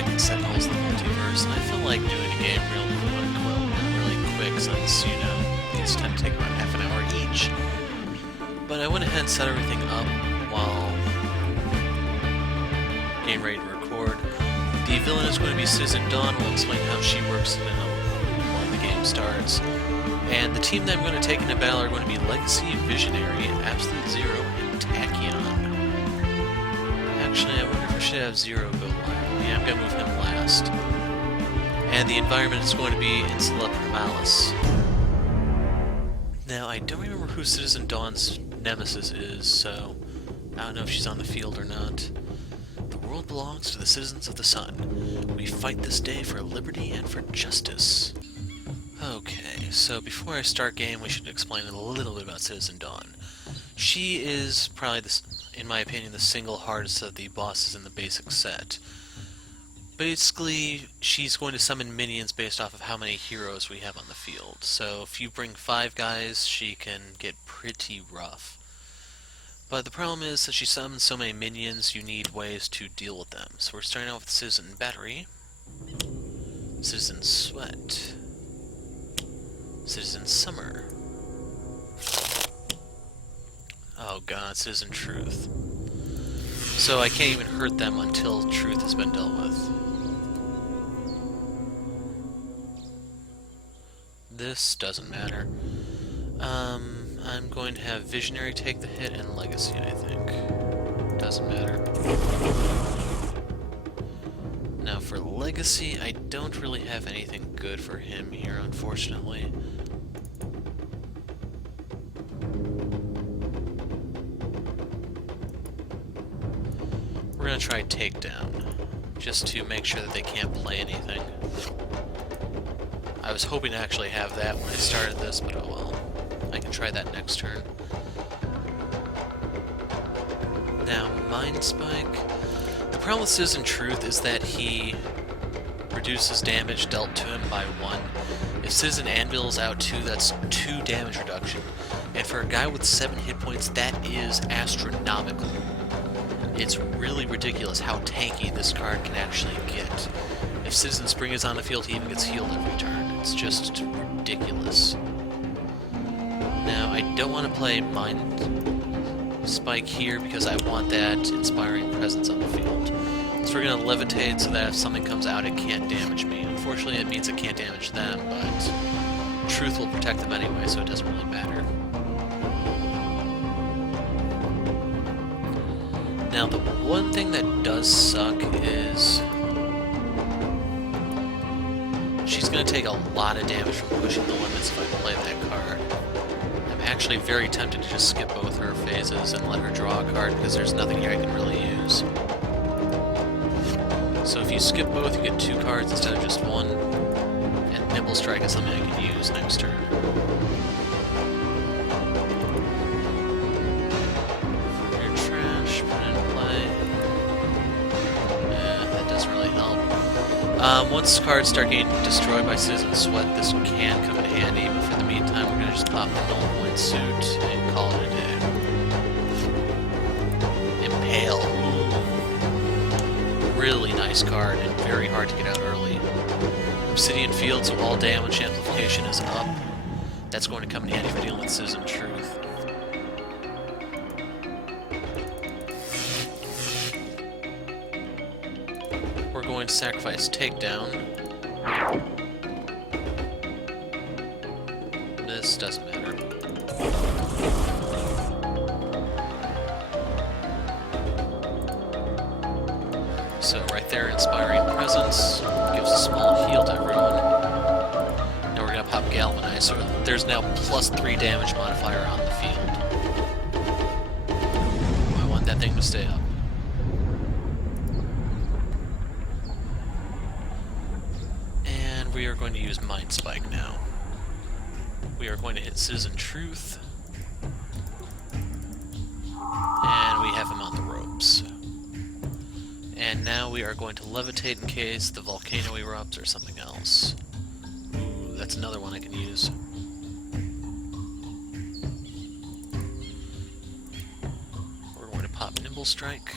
back in Sentinels the Multiverse, and I feel like doing a game really quick since, you know, these tend to take about half an hour each. But I went ahead and set everything up while getting ready to record. The villain is going to be Citizen Dawn. We'll explain how she works when the game starts. And the team that I'm going to take into battle are going to be Legacy, Visionary, Absolute Zero, and Tachyon. Actually, I wonder if I should have Zero go last. Yeah, I'm going to move him last. And the environment is going to be Myxlptk. Now, I don't remember who Citizen Dawn's nemesis is, so I don't know if she's on the field or not. The world belongs to the citizens of the sun. We fight this day for liberty and for justice. Okay, so before I start game, we should explain a little bit about Citizen Dawn. She is probably, in my opinion, the single hardest of the bosses in the basic set. Basically, she's going to summon minions based off of how many heroes we have on the field. So if you bring 5 guys, she can get pretty rough. But the problem is that she summons so many minions, you need ways to deal with them. So we're starting off with Citizen Battery, Citizen Sweat, Citizen Summer. Oh god, Citizen Truth. So I can't even hurt them until Truth has been dealt with. This doesn't matter. I'm going to have Visionary take the hit and Legacy, I think. Doesn't matter. Now for Legacy, I don't really have anything good for him here, unfortunately. We're gonna try Takedown, just to make sure that they can't play anything. I was hoping to actually have that when I started this, but oh well. I can try that next turn. Now, Mind Spike. The problem with Citizen Truth is that he reduces damage dealt to him by 1. If Citizen Anvil is out 2, that's 2 damage reduction. And for a guy with 7 hit points, that is astronomical. It's really ridiculous how tanky this card can actually get. If Citizen Spring is on the field, he even gets healed every turn. It's just ridiculous. Now, I don't want to play Mind Spike here because I want that inspiring presence on the field. So we're going to Levitate so that if something comes out, it can't damage me. Unfortunately, it means it can't damage them, but Truth will protect them anyway, so it doesn't really matter. Now, the one thing that does suck is she's going to take a lot of damage from pushing the limits if I play that card. I'm actually very tempted to just skip both her phases and let her draw a card because there's nothing here I can really use. So if you skip both, you get 2 cards instead of just 1, and Nimble Strike is something I can use next turn. Your trash, put it in play. Yeah, that doesn't really help. Once cards start getting destroyed by Citizen Sweat, this can come in handy, but for the meantime, we're going to just pop the Null Point Suit and call it a day. Impale. Ooh. Really nice card, and very hard to get out early. Obsidian Field, so all damage amplification is up. That's going to come in handy for dealing with Citizen Truth. We're going to sacrifice Takedown. This doesn't matter. So right there, Inspiring Presence gives a small heal to everyone. Now we're going to pop Galvanize, so there's now +3 damage modifier on the field. I want that thing to stay up. We are going to use Mind Spike now. We are going to hit Citizen Truth. And we have him on the ropes. And now we are going to Levitate in case the volcano erupts or something else. Ooh, that's another one I can use. We're going to pop Nimble Strike.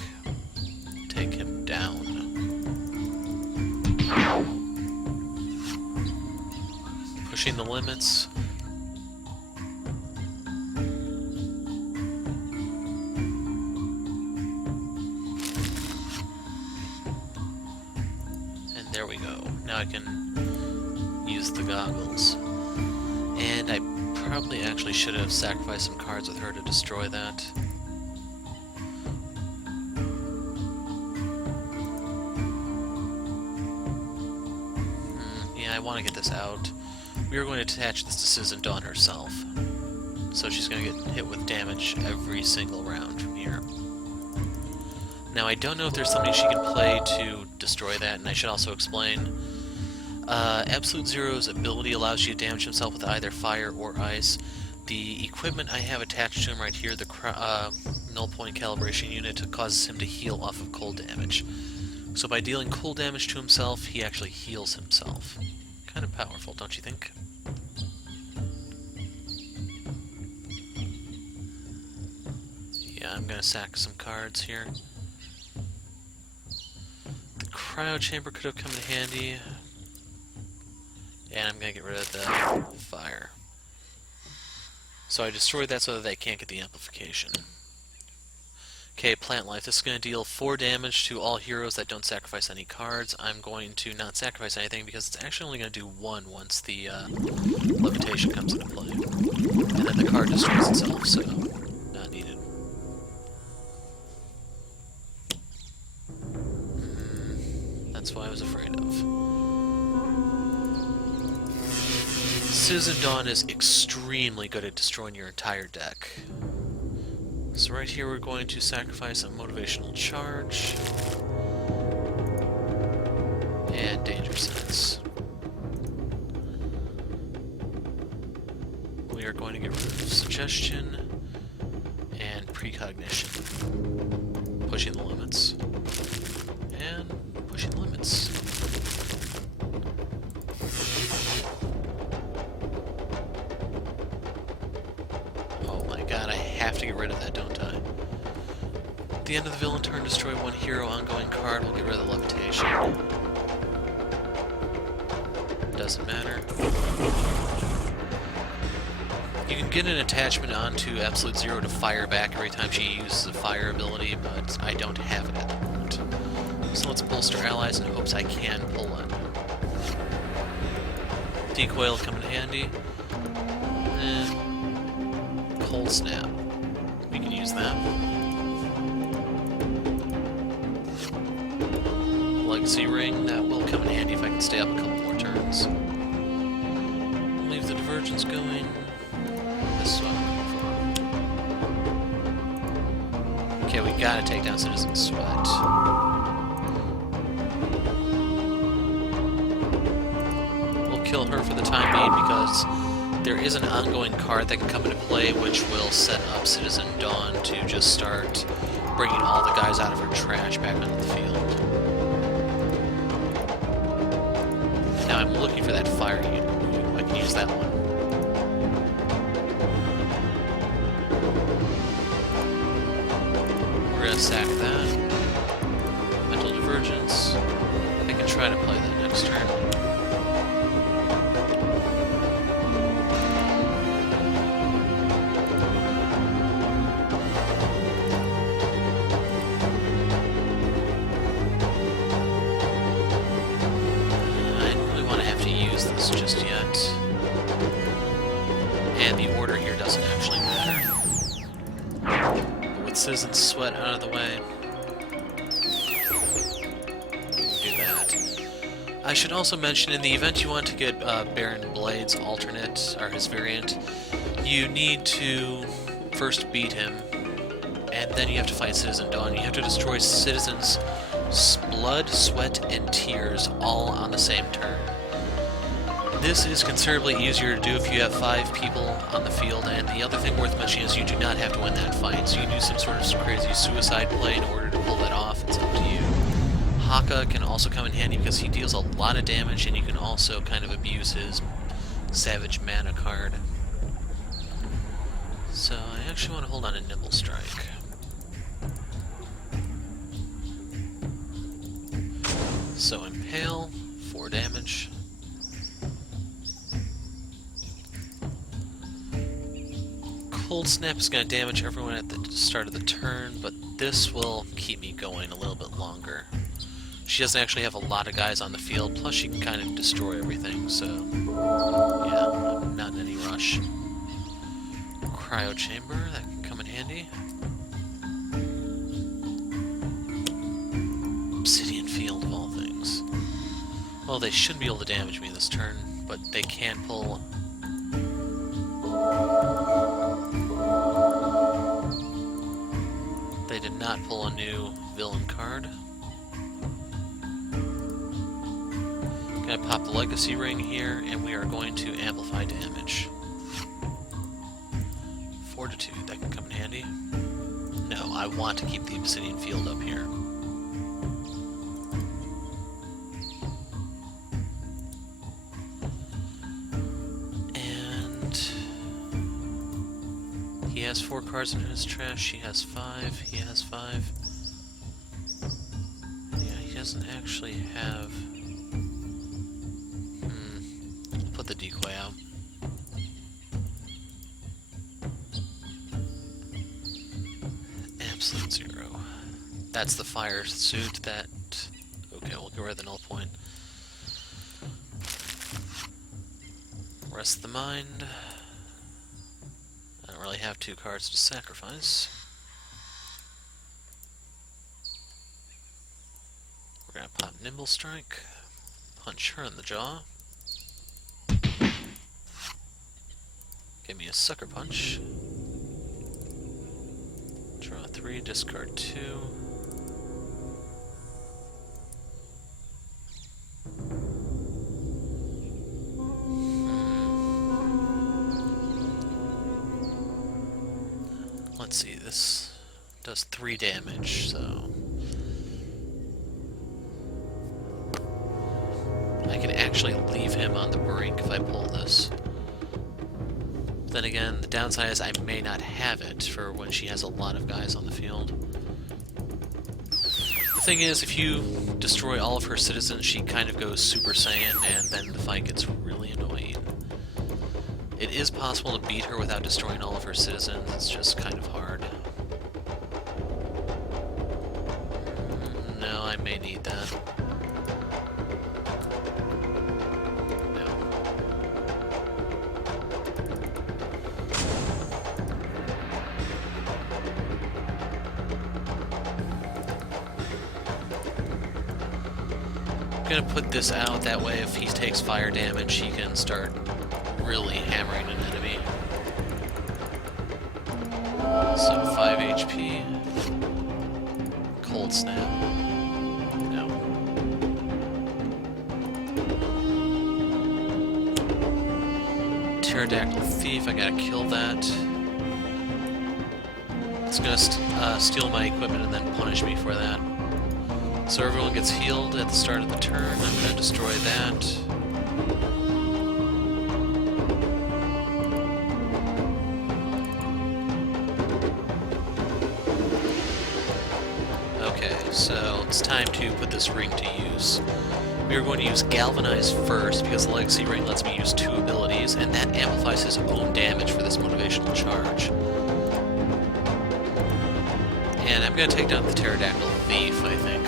Take him down. Pushing the limits. And there we go. Now I can use the goggles. And I probably actually should have sacrificed some cards with her to destroy that. Yeah, I want to get this out. We are going to attach this to Citizen Dawn herself. So she's going to get hit with damage every single round from here. Now, I don't know if there's something she can play to destroy that, and I should also explain. Absolute Zero's ability allows you to damage himself with either fire or ice. The equipment I have attached to him right here, the null point calibration unit, causes him to heal off of cold damage. So by dealing cold damage to himself, he actually heals himself. Kind of powerful, don't you think? Yeah, I'm gonna sack some cards here. The cryo chamber could have come in handy. And I'm gonna get rid of the fire. So I destroyed that so that they can't get the amplification. Okay, Plant Life. This is going to deal 4 damage to all heroes that don't sacrifice any cards. I'm going to not sacrifice anything because it's actually only going to do 1 once the levitation comes into play. And then the card destroys itself, so not needed. That's what I was afraid of. Citizen Dawn is extremely good at destroying your entire deck. So right here we're going to sacrifice a motivational charge and danger sense. We are going to get rid of suggestion and precognition. Pushing the limits. And pushing the limits. God, I have to get rid of that, don't I? At the end of the villain turn, destroy 1 hero ongoing card. We'll get rid of the levitation. Doesn't matter. You can get an attachment onto Absolute Zero to fire back every time she uses a fire ability, but I don't have it at the moment. So let's bolster allies in hopes I can pull one. Decoy will come in handy. And Cold Snap. We can use that. Legacy Ring, that will come in handy if I can stay up a couple more turns. Leave the Divergence going. This is what I'm looking for. Okay, we gotta take down Citizen Sweat. We'll kill her for the time being because there is an ongoing card that can come into play which will set up Citizen Dawn to just start bringing all the guys out of her trash back onto the field. Now I'm looking for that fire unit. I can use that one. We're going to sack that. Mental Divergence. I can try to play that next turn. Just yet. And the order here doesn't actually matter. But with Citizen Sweat out of the way, do that. I should also mention, in the event you want to get Baron Blade's alternate, or his variant, you need to first beat him, and then you have to fight Citizen Dawn. You have to destroy Citizen's blood, sweat, and tears all on the same turn. This is considerably easier to do if you have 5 people on the field, and the other thing worth mentioning is you do not have to win that fight, so you can do some sort of crazy suicide play in order to pull that off. It's up to you. Haka can also come in handy because he deals a lot of damage, and you can also kind of abuse his Savage Mana card. So I actually want to hold on to Nimble Strike. So Impale, 4 damage. Cold Snap is going to damage everyone at the start of the turn, but this will keep me going a little bit longer. She doesn't actually have a lot of guys on the field, plus she can kind of destroy everything, so yeah, I'm not in any rush. Cryo Chamber, that can come in handy. Obsidian Field of all things. Well, they shouldn't be able to damage me this turn, but they can pull... They did not pull a new villain card. Gonna pop the Legacy Ring here, and we are going to amplify damage. Fortitude, that can come in handy. No, I want to keep the Obsidian Field up here. He has 4 cards in his trash, she has 5, he has 5. Yeah, he doesn't actually have... I'll put the decoy out. Absolute 0. That's the fire suit that... Okay, we'll go rid of the null point. Rest of the mind. I don't really have 2 cards to sacrifice. We're gonna pop Nimble Strike, punch her in the jaw. Give me a Sucker Punch. Draw 3, discard 2. Let's see, this does 3 damage, so... I can actually leave him on the brink if I pull this. Then again, the downside is I may not have it for when she has a lot of guys on the field. The thing is, if you destroy all of her citizens, she kind of goes Super Saiyan, and then the fight gets really annoying. It is possible to beat her without destroying all of her citizens, it's just kind of hard. No, I may need that. No. I'm gonna put this out, that way if he takes fire damage, he can start really hammering an enemy. So 5 HP. Cold Snap. No. Pterodactyl Thief, I gotta kill that. It's gonna steal my equipment and then punish me for that. So everyone gets healed at the start of the turn. I'm gonna destroy that. So it's time to put this ring to use. We are going to use Galvanize first, because the Legacy Ring lets me use 2 abilities, and that amplifies his own damage for this motivational charge. And I'm going to take down the Pterodactyl Thief, I think.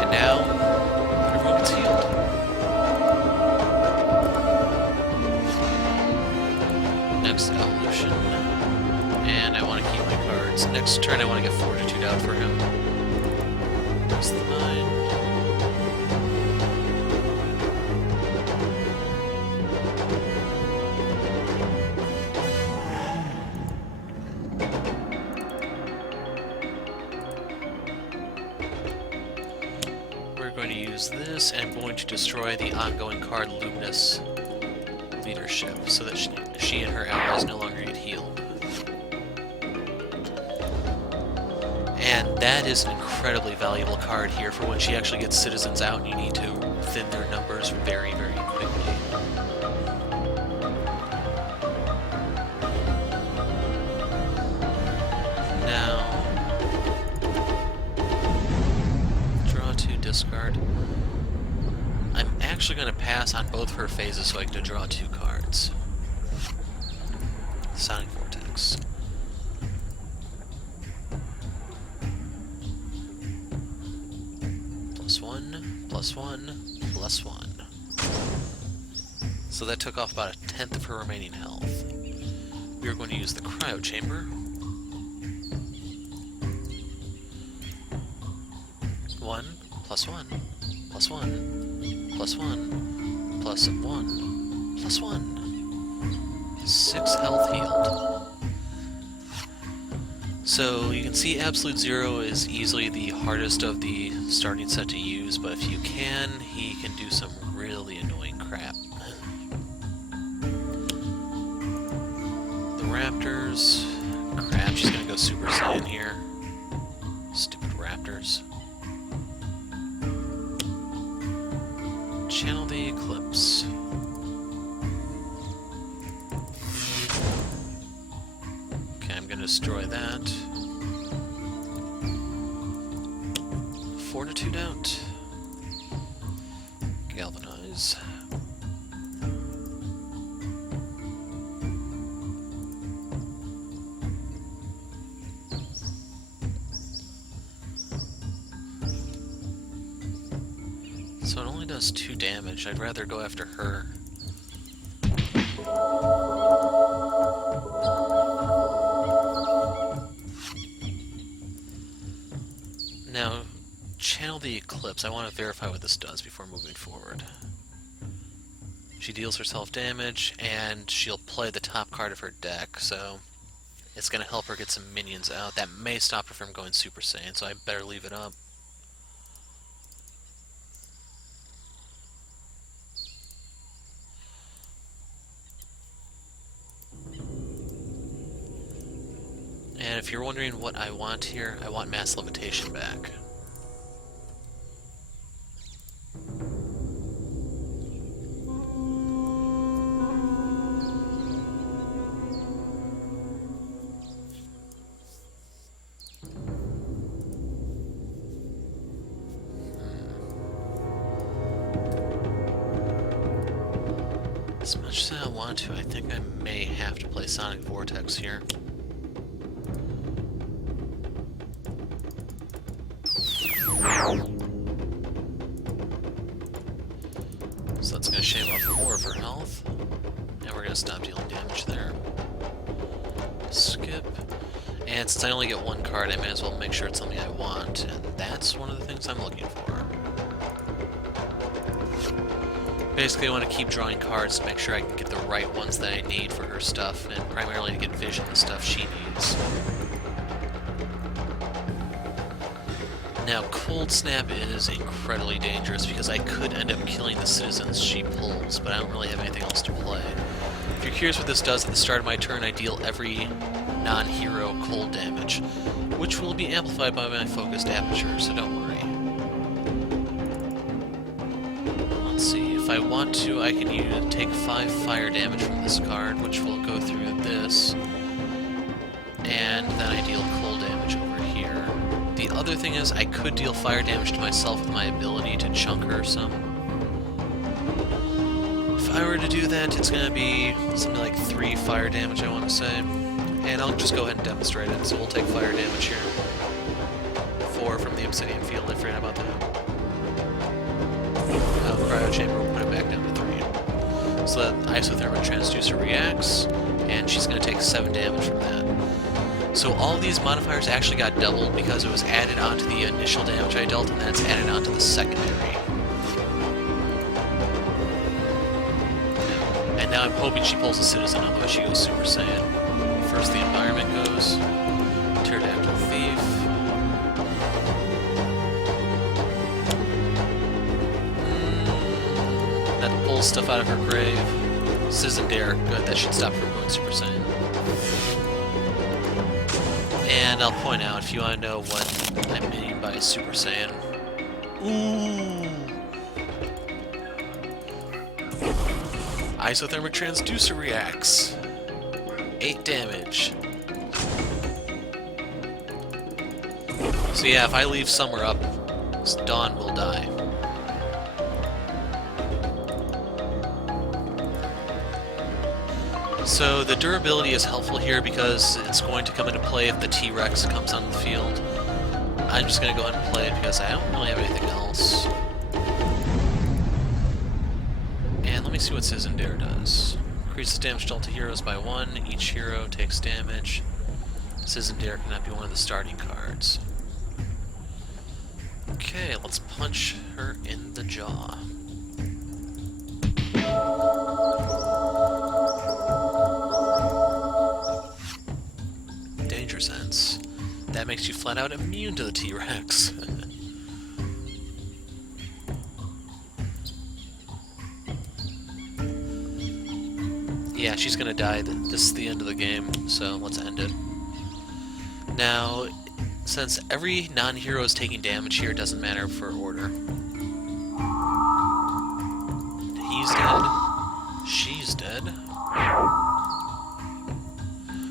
And now, everyone gets healed. Next evolution. And I want to keep my cards. Next turn I want to get Fortitude out for him. That's the mind. We're going to use this and going to destroy the ongoing card Luminous Leadership so that she and her allies no longer get healed. And that is an incredibly valuable card here for when she actually gets citizens out and you need to thin their numbers very, very quickly. Now, draw 2, discard. I'm actually going to pass on both her phases so I can draw 2 cards. plus 1, plus 1. So that took off about 1/10 of her remaining health. We are going to use the cryo chamber. 1, plus 1, plus 1, plus 1, plus 1, plus 1. 6 health healed. So you can see Absolute Zero is easily the hardest of the starting set to use, but if you can, he can do some really annoying crap. The Raptors. Crap, she's gonna go Super Saiyan here. Stupid Raptors. Channel the Eclipse. Okay, I'm gonna destroy that. Fortitude out. Galvanize. So it only does 2 damage. I'd rather go after her. Now, channel the Eclipse. I want to verify what this does before moving forward. She deals herself damage, and she'll play the top card of her deck, so it's going to help her get some minions out. That may stop her from going Super Saiyan, so I better leave it up. And if you're wondering what I want here, I want mass levitation back. As much as I want to, I think I may have to play Sonic Vortex here. So that's going to shave off more of her health. And we're going to stop dealing damage there. Skip. And since I only get 1 card, I may as well make sure it's something I want. And that's one of the things I'm looking for. Basically, I want to keep drawing cards to make sure I can get the right ones that I need for her stuff, and primarily to get Vision the stuff she needs. Now, Cold Snap is incredibly dangerous because I could end up killing the citizens she pulls, but I don't really have anything else to play. If you're curious what this does, at the start of my turn I deal every non-hero cold damage, which will be amplified by my focused aperture, so don't worry. Let's see, if I want to, I can take 5 fire damage from this card, which will go through this, and then I deal cold damage over here. The other thing is, I could deal fire damage to myself with my ability to chunk her some. If I were to do that, it's going to be something like 3 fire damage, I want to say. And I'll just go ahead and demonstrate it. So we'll take fire damage here. 4 from the Obsidian Field, I forgot about that. Cryo Chamber will put it back down to 3. So that Isothermic Transducer reacts, and she's going to take 7 damage from that. So all these modifiers actually got doubled because it was added onto the initial damage I dealt, and then it's added onto the secondary. And now I'm hoping she pulls a Citizen, otherwise she goes Super Saiyan. First the Environment goes. Pterodactyl Thief. That pulls stuff out of her grave. Citizen Dare, good, that should stop her from going Super Saiyan. And I'll point out, if you want to know what I mean by Super Saiyan. Ooh! Isothermic Transducer reacts. 8 damage. So yeah, if I leave somewhere up, Dawn will die. So the durability is helpful here because it's going to come into play if the T-Rex comes on the field. I'm just going to go ahead and play it because I don't really have anything else. let me see what Citizen Dare does. Increases damage dealt to heroes by 1. Each hero takes damage. Citizen Dare cannot be one of the starting cards. Okay, let's punch her in the jaw. Danger Sense. That makes you flat out immune to the T-Rex. Yeah, she's gonna die. This is the end of the game, so let's end it. Now, since every non-hero is taking damage here, it doesn't matter for order. He's dead. She's dead.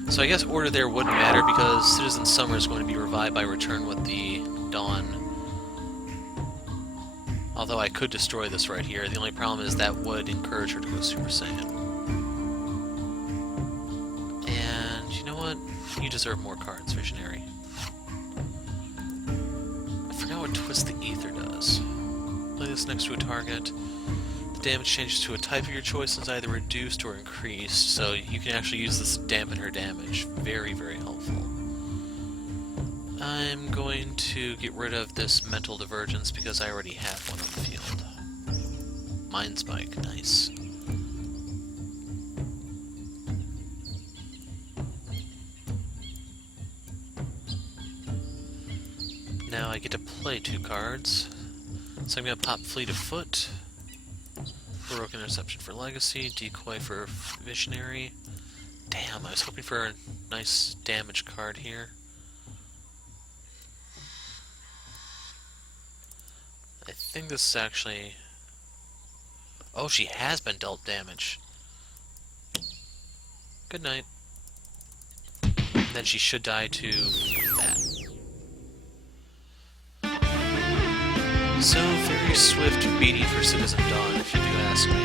So I guess order there wouldn't matter because Citizen Summer is going to be revived by Return with the Dawn. Although I could destroy this right here. The only problem is that would encourage her to go Super Saiyan. And you know what? You deserve more cards, Visionary. I forgot what Twist the Ether does. Play this next to a target. The damage changes to a type of your choice and is either reduced or increased, so you can actually use this to dampen her damage. Very, very helpful. I'm going to get rid of this Mental Divergence because I already have one on the field. Mind Spike, nice. Now I get to play 2 cards. So I'm going to pop Fleet of Foot, Heroic Interception for Legacy, Decoy for Visionary. Damn, I was hoping for a nice damage card here. I think this is actually... Oh, she has been dealt damage. Good night. And then she should die to that. So, very swift beating for Citizen Dawn, if you do ask me.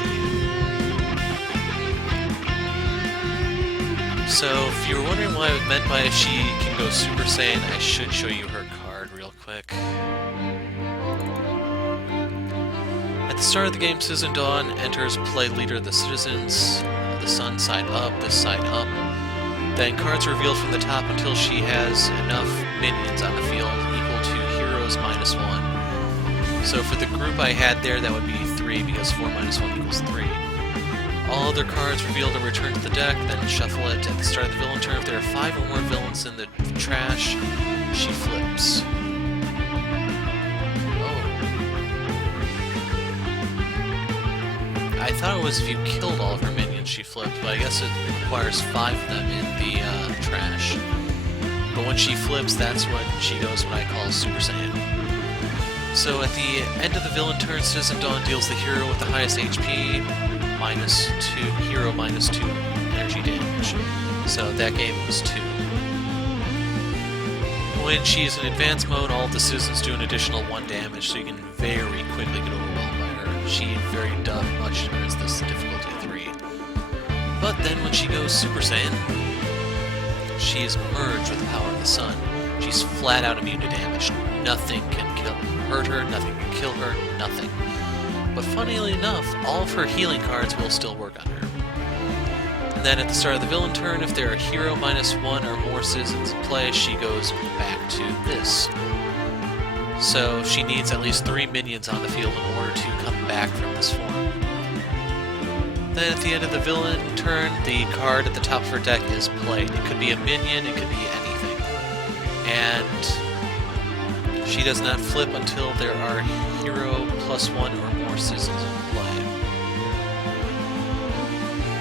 So, if you were wondering what I meant by if she can go Super Saiyan, I should show you her card real quick. At the start of the game, Citizen Dawn enters play leader of the citizens, the sun side up, this side up. Then cards are revealed from the top until she has enough minions on the field equal to heroes -1. So for the group I had there, that would be 3, because 4 minus 1 equals 3. All other cards revealed are returned to the deck, then shuffle it. At the start of the villain turn, if there are 5 or more villains in the trash, she flips. Oh. I thought it was if you killed all of her minions she flipped, but I guess it requires 5 of them in the trash. But when she flips, that's when she goes what I call Super Saiyan. So at the end of the villain turn, Citizen Dawn deals the hero with the highest HP, -2, hero -2 energy damage. So that game was 2. When she's in advanced mode, all of the citizens do an additional 1 damage, so you can very quickly get overwhelmed by her. She very much turns this difficulty 3. But then when she goes Super Saiyan, she is merged with the power of the sun. She's flat out immune to damage. Nothing can hurt her, nothing can kill her, nothing. But funnily enough, all of her healing cards will still work on her. And then at the start of the villain turn, if there are hero -1 or more citizens in play, she goes back to this. So she needs at least 3 minions on the field in order to come back from this form. Then at the end of the villain turn, the card at the top of her deck is played. It could be a minion, it could be anything. And she does not flip until there are hero +1 or more citizens in play.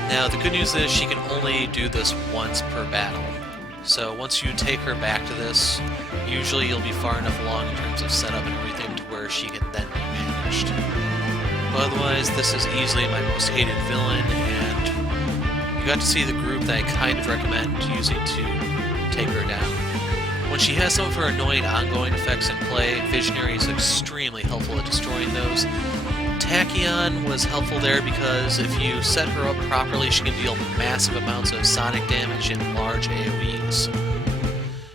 Now, the good news is she can only do this once per battle. So once you take her back to this, usually you'll be far enough along in terms of setup and everything to where she can then be managed. But otherwise, this is easily my most hated villain, and you got to see the group that I kind of recommend using to take her down. When she has some of her annoying ongoing effects in play, Visionary is extremely helpful at destroying those. Tachyon was helpful there because if you set her up properly, she can deal massive amounts of sonic damage in large AoEs.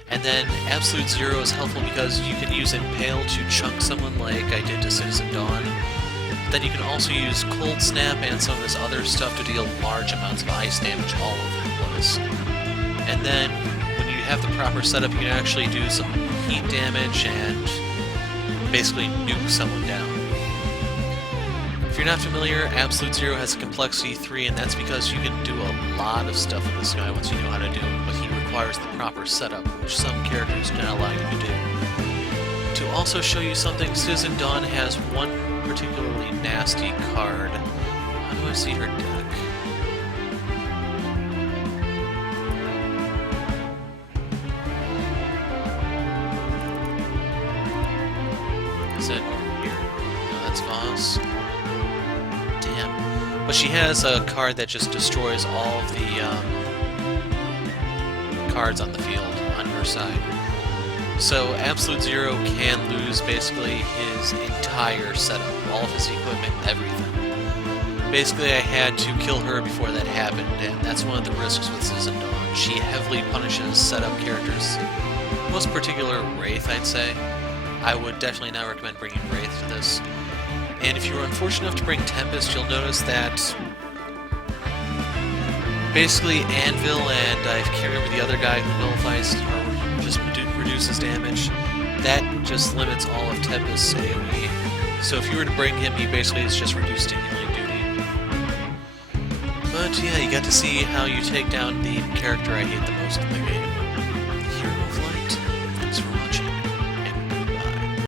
And then Absolute Zero is helpful because you can use Impale to chunk someone like I did to Citizen Dawn. then you can also use Cold Snap and some of this other stuff to deal large amounts of ice damage all over the place. And then, when you have the proper setup, you can actually do some heat damage and basically nuke someone down. If you're not familiar, Absolute Zero has a complexity 3, and that's because you can do a lot of stuff with this guy once you know how to do it, but he requires the proper setup, which some characters can allow you to do. To also show you something, Citizen Dawn has one particularly nasty card. How do I see her deck? Is it over here? No, that's Voss. Damn. But she has a card that just destroys all of the cards on the field on her side. So Absolute Zero can lose basically his entire setup, all of his equipment, everything. Basically, I had to kill her before that happened, and that's one of the risks with Citizen Dawn. She heavily punishes setup characters, most particular Wraith, I'd say. I would definitely not recommend bringing Wraith to this. And if you were unfortunate enough to bring Tempest, you'll notice that basically Anvil and I can't remember the other guy who nullifies or just reduces damage. That just limits all of Tempest's AoE. So if you were to bring him, he basically is just reduced to healing duty. But yeah, you got to see how you take down the character I hate the most in the game.